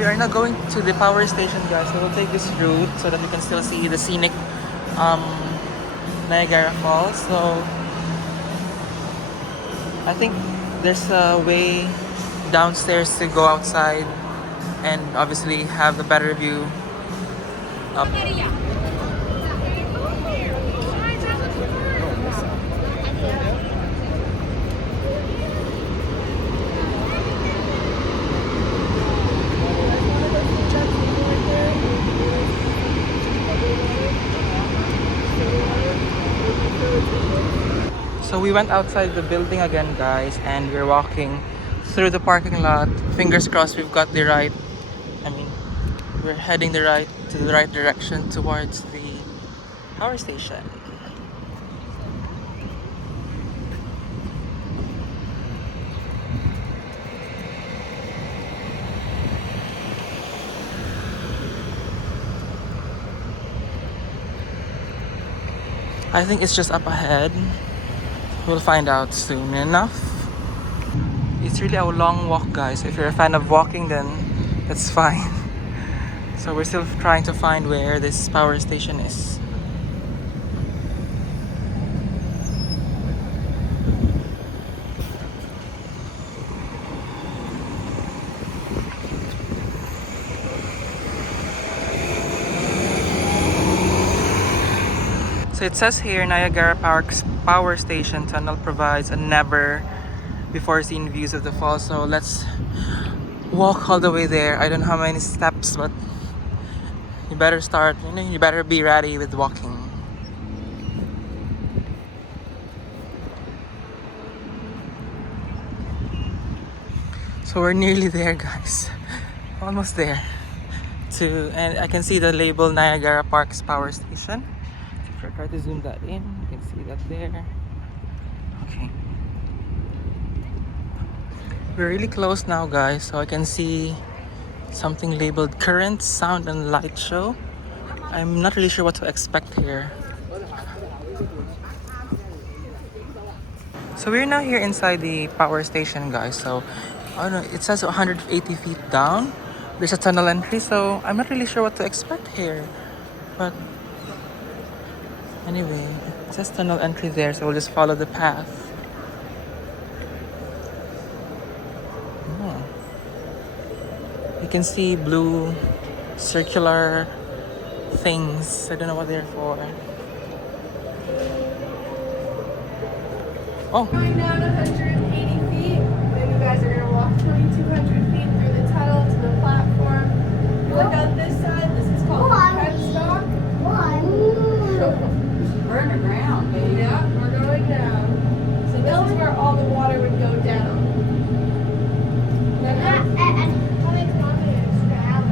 we are now going to the power station, guys. So we'll take this route so that we can still see the scenic um, Niagara Falls. So I think there's a way downstairs to go outside and obviously have a better view up. So we went outside the building again, guys, and we're walking through the parking lot. Fingers crossed we've got the right, I mean, we're heading to the right direction towards the power station. I think it's just up ahead. We'll find out soon enough. It's really a long walk, guys. If you're a fan of walking, then that's fine. So we're still trying to find where this power station is. So it says here, Niagara Park's power station tunnel provides a never before seen views of the falls. So let's walk all the way there. I don't know how many steps, but you better start, you better be ready with walking. So we're nearly there, guys. Almost there. And I can see the label Niagara Park's power station. If I try to zoom that in, you can see that there. Okay. We're really close now, guys, so I can see something labeled current, sound, and light show. I'm not really sure what to expect here. So we're now here inside the power station, guys. So I don't know, it says 180 feet down. There's a tunnel entry, so I'm not really sure what to expect here. But anyway, it says tunnel entry there, so we'll just follow the path. You can see blue circular things. I don't know what they're for. Oh. Going down 180 feet. Then you guys are gonna walk 2,200 feet through the tunnel to the platform. You look on this side. This is called the headstock. We're underground, baby. Yeah, we're going down. So this is where all the water would go down. And how many kilometers per hour?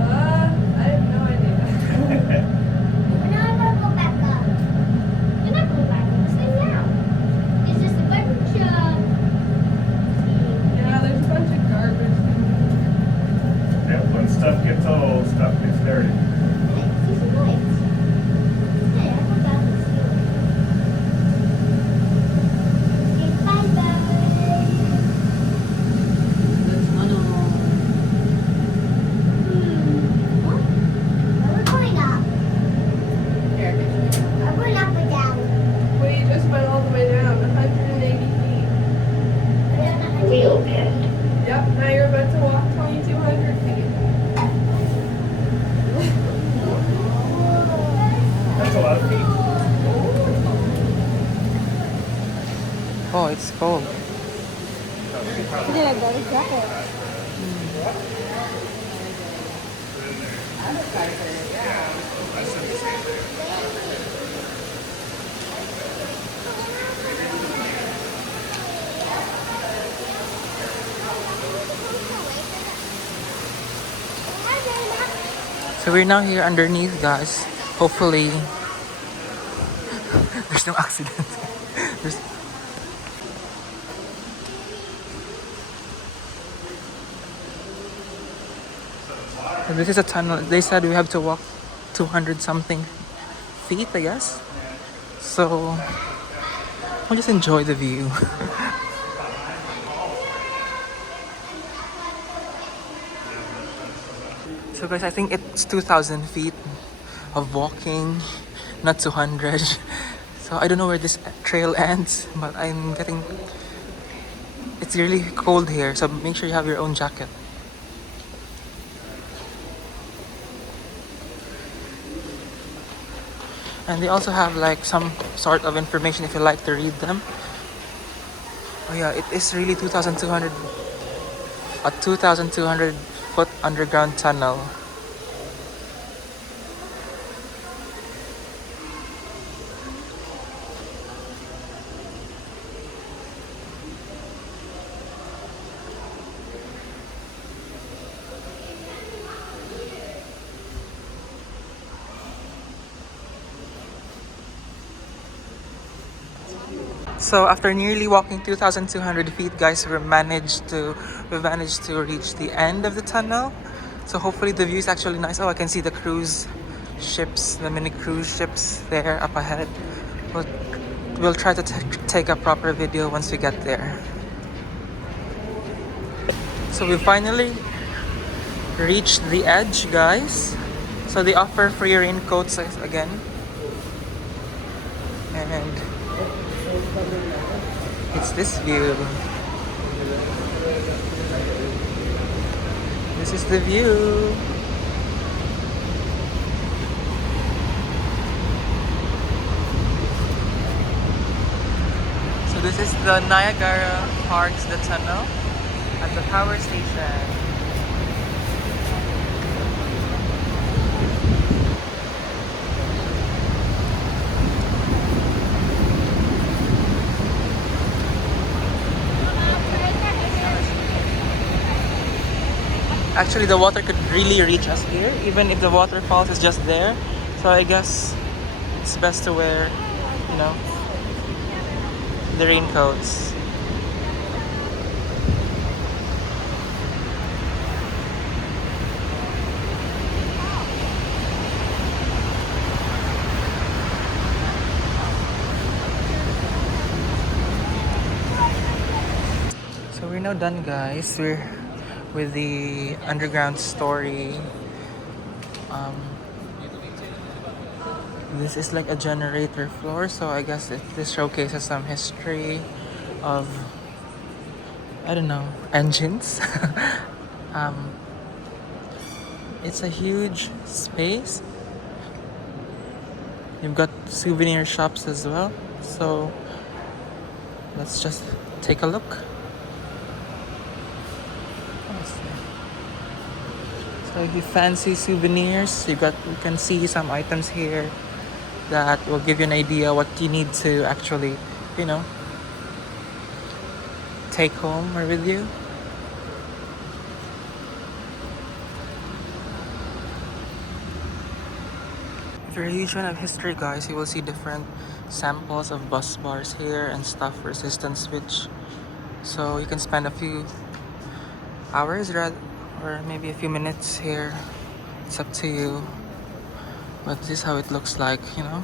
I have no idea. We're not gonna go back up. You're not going back up. Stay down. It's just a bunch of... Yeah, there's a bunch of garbage. Yeah, when stuff gets old, stuff gets dirty. Hey, see some lights. Hey, I go back and see it. Okay, bye-bye. The tunnel. What? We're going up. Here, We're going up or down. We just went all the way down 180 feet. Wheel pit. Yep, now you're about to walk 2,200 feet. That's a lot of feet. Oh, it's cold. So we're now here underneath, guys. Hopefully, there's no accident. There's... And this is a tunnel. They said we have to walk 200 something feet, I guess. So we'll just enjoy the view. So guys, I think it's 2,000 feet of walking, not 200. So I don't know where this trail ends, but I'm getting... It's really cold here, so make sure you have your own jacket. And they also have like some sort of information if you like to read them. Oh yeah, it is really 2,200, a 2,200 foot underground tunnel. So after nearly walking 2,200 feet, guys, we managed to reach the end of the tunnel. So hopefully the view is actually nice. Oh, I can see the cruise ships, the mini cruise ships there up ahead. We'll, we'll try to take a proper video once we get there. So we finally reached the edge, guys. So they offer free raincoats again. And it's this view. This is the view. So this is the Niagara Parks, the tunnel at the power station. Actually, the water could really reach us here, even if the waterfalls is just there. So I guess it's best to wear, you know, the raincoats. So we're now done, guys. We're with the underground story. This is like a generator floor, so I guess this showcases some history of, I don't know, engines. um, it's a huge space. You've got souvenir shops as well, so let's just take a look. So if you fancy souvenirs, you can see some items here that will give you an idea what you need to actually, you know, take home or with you. If you're a huge fan of history, guys, you will see different samples of bus bars here and stuff resistance switch. So you can spend a few hours or maybe a few minutes here. It's up to you. But this is how it looks like, you know.